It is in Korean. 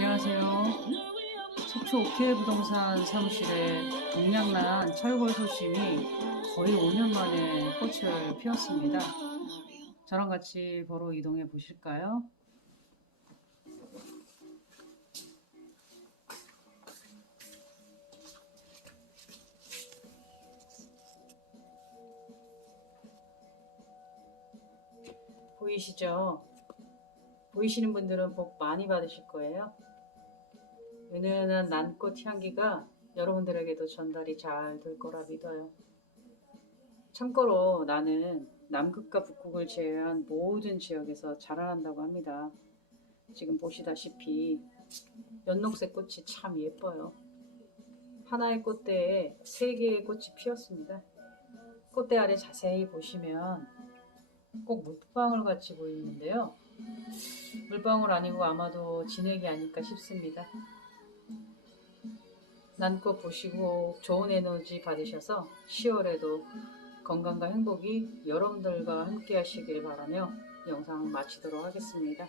안녕하세요. 속초 오케이 부동산 사무실에 동양란 철골 소심이 거의 5년 만에 꽃을 피웠습니다. 저랑 같이 보러 이동해 보실까요? 보이시죠? 보이시는 분들은 복 많이 받으실 거예요. 은은한 난꽃 향기가 여러분들에게도 전달이 잘 될 거라 믿어요. 참고로 나는 남극과 북극을 제외한 모든 지역에서 자라난다고 합니다. 지금 보시다시피 연녹색 꽃이 참 예뻐요. 하나의 꽃대에 세 개의 꽃이 피었습니다. 꽃대 아래 자세히 보시면 꼭 물방울 같이 보이는데요. 물방울 아니고 아마도 진액이 아닐까 싶습니다. 난꽃 보시고 좋은 에너지 받으셔서 10월에도 건강과 행복이 여러분들과 함께 하시길 바라며 영상 마치도록 하겠습니다.